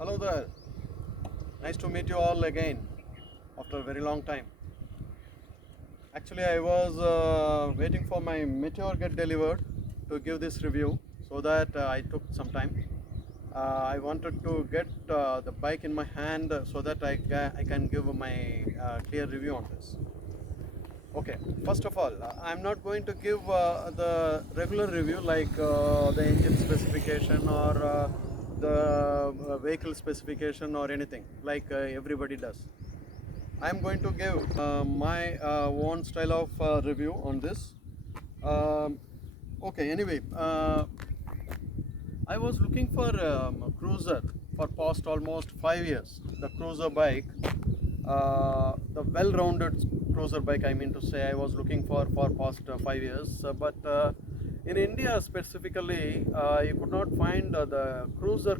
Hello there. Nice to meet you all again after a very long time. Actually, I was waiting for my Meteor get delivered to give this review, so that I took some time. I wanted to get the bike in my hand so that I can give my clear review on this. Okay, first of all, I'm not going to give the regular review like the engine specification or the vehicle specification or anything like everybody does. I'm going to give my own style of review on this. Okay, anyway, I was looking for a cruiser for past almost 5 years. The cruiser bike, the well-rounded cruiser bike, I mean to say, I was looking for past 5 years. But in India specifically, you could not find the cruiser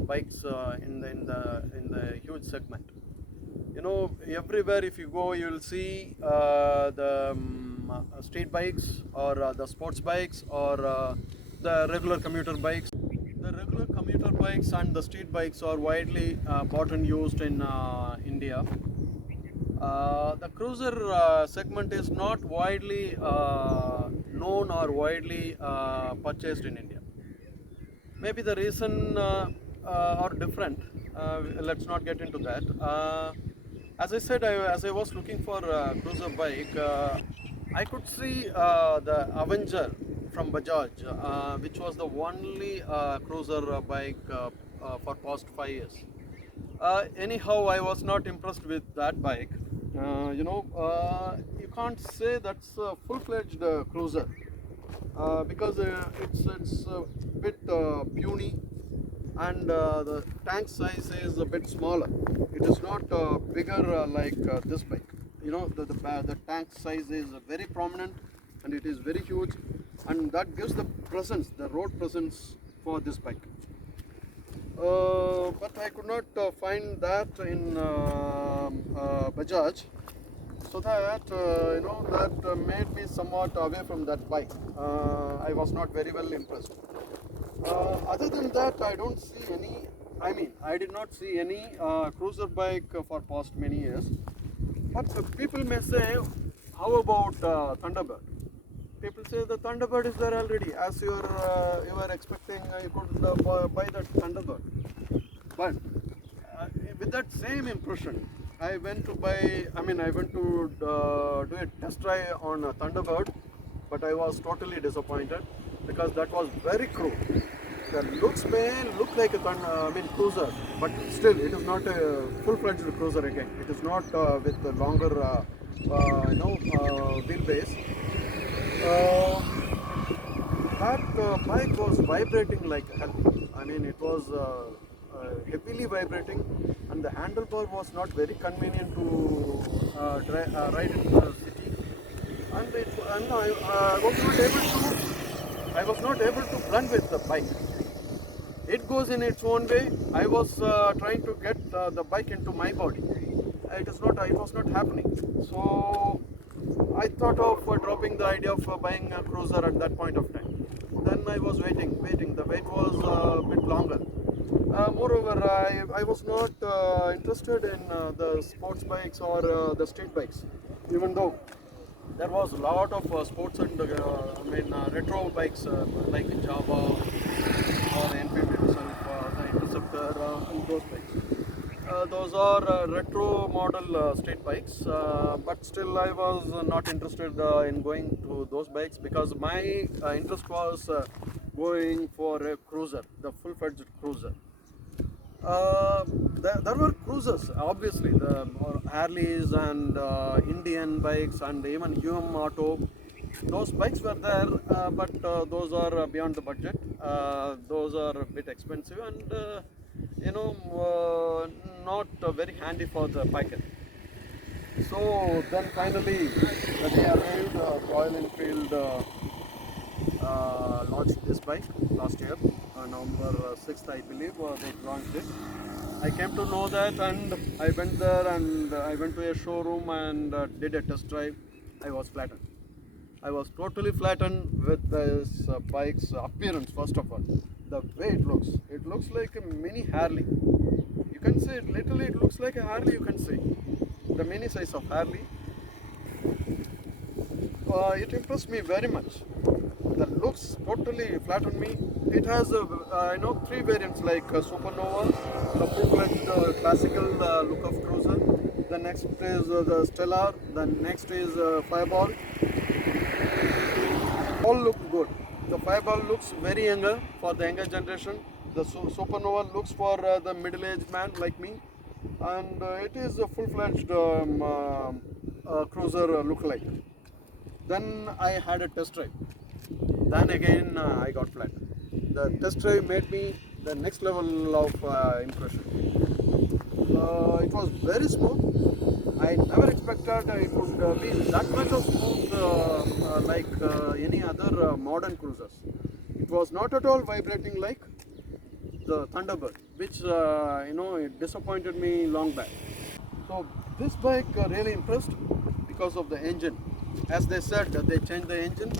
bikes in the huge segment. You know, everywhere if you go, you will see the street bikes or the sports bikes or the regular commuter bikes. The regular commuter bikes and the street bikes are widely bought and used in India. The cruiser segment is not widely known or widely purchased in India. Maybe the reason are different. Let's not get into that. As I said, as I was looking for a cruiser bike, I could see the Avenger from Bajaj, which was the only cruiser bike for past 5 years. Anyhow, I was not impressed with that bike. You can't say that's a full-fledged cruiser because it's a bit puny, and the tank size is a bit smaller. It is not bigger like this bike. The tank size is very prominent and it is very huge, and that gives the presence, the road presence for this bike. But I could not find that in Bajaj, so that that made me somewhat away from that bike. I was not very well impressed. Other than that, I don't see any. I did not see any cruiser bike for past many years. But people may say, how about Thunderbird? People say the Thunderbird is there already. As you were expecting, you could buy that Thunderbird. But with that same impression, I went to do a test drive on a Thunderbird, but I was totally disappointed because that was very crude. The looks may look like a cruiser, but still it is not a full-fledged cruiser again. It is not with the longer wheelbase. That bike was vibrating like hell. It was heavily vibrating, and the handlebar was not very convenient to ride in the city. And I was not able to blend with the bike. It goes in its own way. I was trying to get the bike into my body. It was not happening. So I thought of dropping the idea of buying a cruiser at that point of time. Then I was waiting. The wait was a bit longer. Moreover, I was not interested in the sports bikes or the street bikes, even though there was a lot of sports and retro bikes like Java or Enfield itself, the Interceptor and those bikes. Those are retro model street bikes, but still I was not interested in going to those bikes because my interest was going for a cruiser, the full-fledged cruiser. There were cruisers, obviously, the Harleys and Indian bikes and even Auto. Those bikes were there, but those are beyond the budget. Those are a bit expensive and not very handy for the biker. So then finally, the day arrived, Royal Enfield launched this bike last year, November 6th, I believe, they launched it. I came to know that, and I went there and I went to a showroom and did a test drive. I was flattened. I was totally flattened with this bike's appearance, first of all. the way it looks like a mini Harley. You can say literally it looks like a Harley, you can say. The mini size of Harley. It impressed me very much. The looks totally flat on me. It has three variants like Supernova, the full-fledged classical look of cruiser. The next is the Stellar. The next is Fireball. All look good. The Fireball looks very younger for the younger generation. The Supernova looks for the middle-aged man like me, and it is a full-fledged cruiser look-alike. Then I had a test drive. Then again I got flat. The test drive made me the next level of impression. It was very smooth. I never expected it would be that much of smooth like any other modern cruisers. It was not at all vibrating like the Thunderbird, which it disappointed me long back. So this bike really impressed because of the engine. As they said, they changed the engine.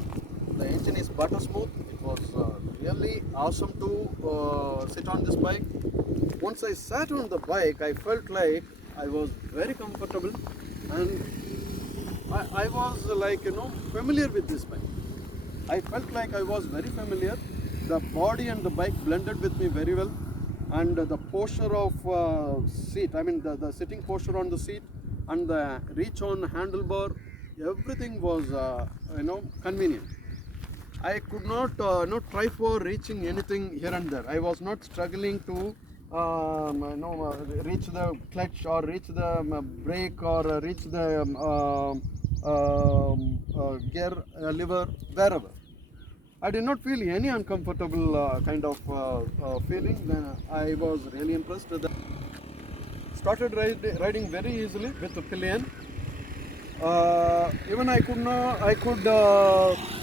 The engine is butter smooth. It was really awesome to sit on this bike. Once I sat on the bike, I felt like I was very comfortable, and I was like familiar with this bike. I felt like I was very familiar. The body and the bike blended with me very well, and the posture of seat, I mean the sitting posture on the seat and the reach on handlebar, everything was convenient. I could not try for reaching anything here and there. I was not struggling to reach the clutch or reach the brake or reach the gear lever, wherever. I did not feel any uncomfortable kind of feeling. Then I was really impressed. Started riding very easily with the pillion. Even I could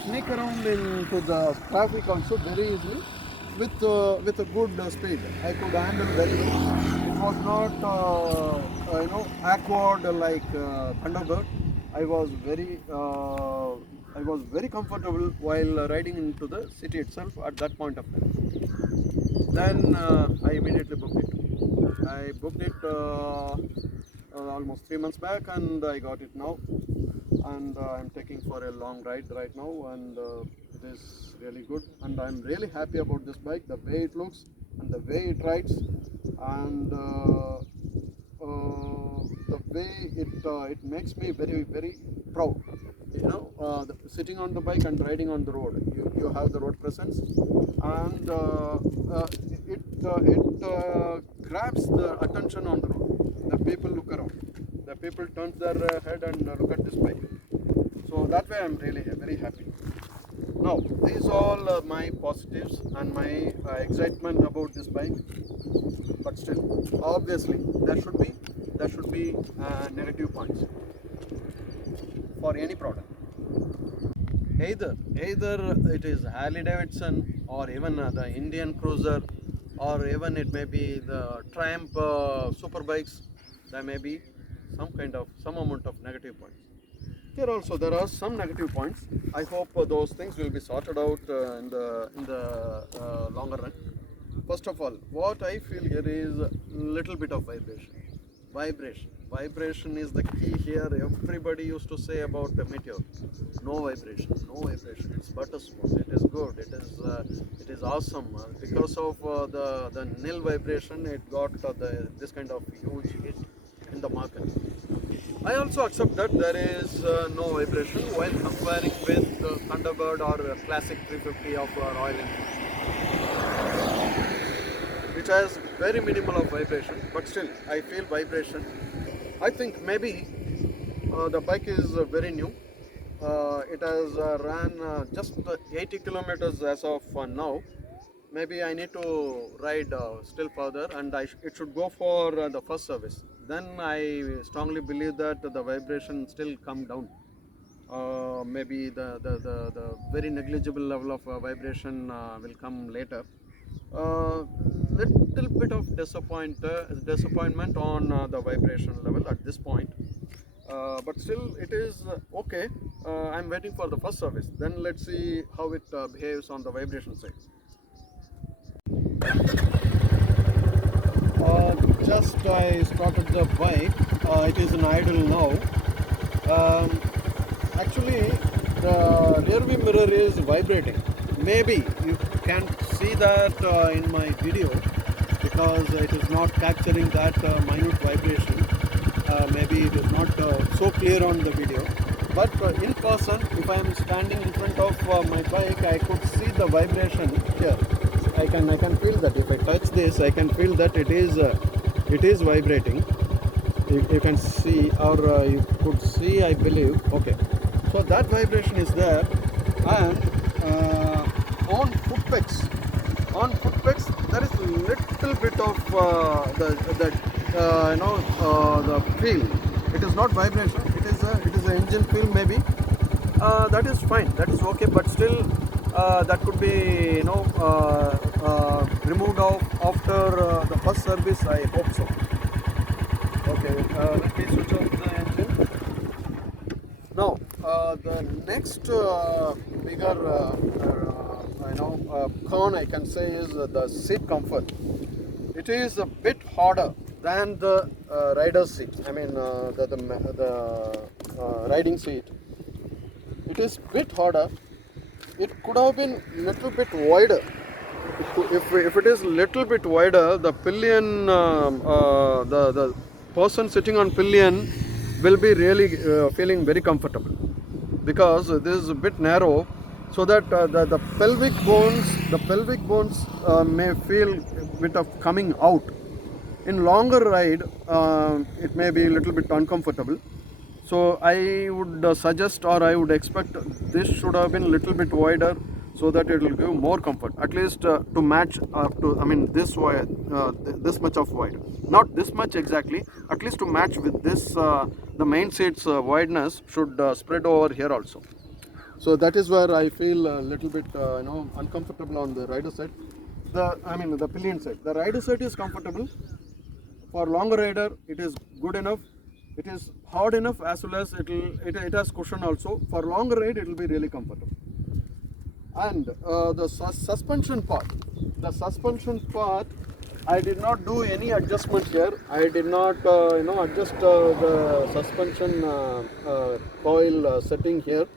sneak around into the traffic also very easily with a good speed. I could handle very well. It was not awkward like Thunderbird. I was very comfortable while riding into the city itself at that point of time. Then I immediately booked it. I booked it almost 3 months back, and I got it now. And I'm taking for a long ride right now, and it is really good. And I'm really happy about this bike, the way it looks and the way it rides, and the way it makes me very, very proud. Sitting on the bike and riding on the road, you have the road presence, and it grabs the attention on the road. The people look around, the people turn their head and look at this bike. So that way I'm really very happy. Now these all my positives and my excitement about this bike. But still, obviously there should be negative points for any product. Either it is Harley Davidson, or even the Indian cruiser, or even it may be the Triumph super bikes. There may be some amount of negative points. Here also there are some negative points. I hope those things will be sorted out in the longer run. First of all, what I feel here is a little bit of vibration. Vibration is the key here. Everybody used to say about the Meteor, no vibration. It's butter smooth. It is good. It is awesome. Because of the nil vibration, it got this kind of huge hit in the market. I also accept that there is no vibration while comparing with Thunderbird or Classic 350 of Royal Enfield, which has very minimal of vibration, but still I feel vibration. I think maybe the bike is very new. It has ran just 80 kilometers as of now. Maybe I need to ride still further, and it should go for the first service. Then I strongly believe that the vibration still come down. Maybe the very negligible level of vibration will come later. Little bit of disappointment on the vibration level at this point, but still it is okay. I'm waiting for the first service, then let's see how it behaves on the vibration side. Just I started the bike. It is in idle now. Actually, the rear view mirror is vibrating. Maybe you can see that in my video because it is not capturing that minute vibration. Maybe it is not so clear on the video. But in person, if I am standing in front of my bike, I could see the vibration here. I can feel that. If I touch this, I can feel that it is vibrating. You can see, or you could see, I believe. Okay, so that vibration is there, and on foot pegs, there is little bit of the feel. It is not vibration. It is an engine feel maybe. That is fine. That is okay. But still, that could be removed after the first service. I hope so. Okay. Let me switch off the engine. Now, the next bigger con I can say is the seat comfort. It is a bit harder than the rider's seat. I mean the riding seat. It is bit harder. It could have been little bit wider. If it is little bit wider, the pillion, the person sitting on pillion will be really feeling very comfortable, because this is a bit narrow, so that the pelvic bones may feel a bit of coming out. In longer ride, it may be a little bit uncomfortable. So I would suggest, or I would expect, this should have been a little bit wider, so that it will give more comfort, at least to match to, I mean, this wide, this much of wide, not this much exactly, at least to match with this. The main seat's wideness should spread over here also. So that is where I feel a little bit uncomfortable on the rider side. The pillion side. The rider side is comfortable. For longer rider, it is good enough. It is hard enough, as well as it has cushion also. For longer ride, it will be really comfortable. And the suspension part, I did not do any adjustment here. I did not adjust the suspension coil setting here,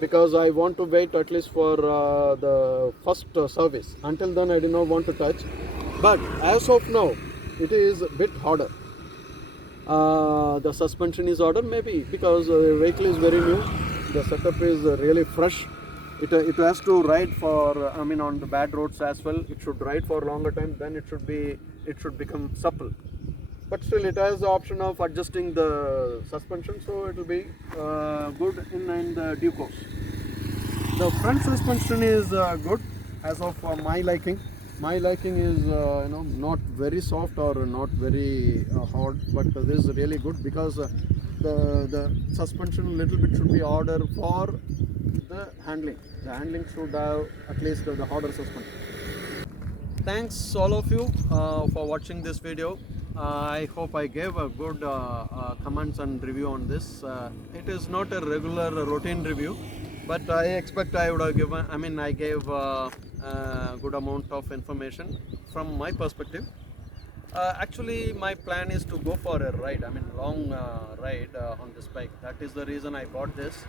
because I want to wait at least for the first service. Until then, I do not want to touch. But as of now, it is a bit harder. The suspension is harder, maybe because the vehicle is very new. The setup is really fresh. It has to ride for, on the bad roads as well. It should ride for a longer time. Then it should become supple. But still, it has the option of adjusting the suspension, so it will be good in the due course. The front suspension is good as of my liking. My liking is not very soft or not very hard, but this is really good, because the suspension a little bit should be harder for the handling. The handling should have at least the harder suspension. Thanks all of you for watching this video. I hope I gave a good comments and review on this. It is not a regular routine review, but I expect I would have given, I gave a good amount of information from my perspective. Actually, my plan is to go for a ride, long ride on this bike. That is the reason I bought this.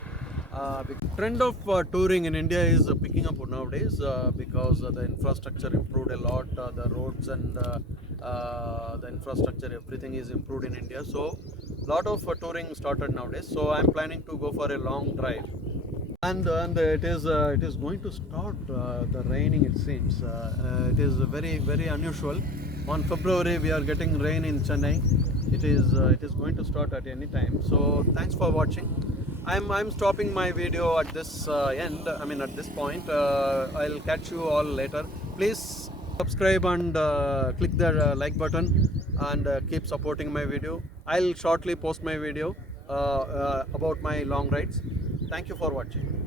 The trend of touring in India is picking up nowadays, because the infrastructure improved a lot. The roads and the infrastructure, everything is improved in India. So, a lot of touring started nowadays. So, I am planning to go for a long drive. And it is going to start the raining, it seems. It is very, very unusual. On February we are getting rain in Chennai. It is going to start at any time. So thanks for watching. I'm stopping my video at this end. At this point. I'll catch you all later. Please subscribe and click the like button, and keep supporting my video. I'll shortly post my video about my long rides. Thank you for watching.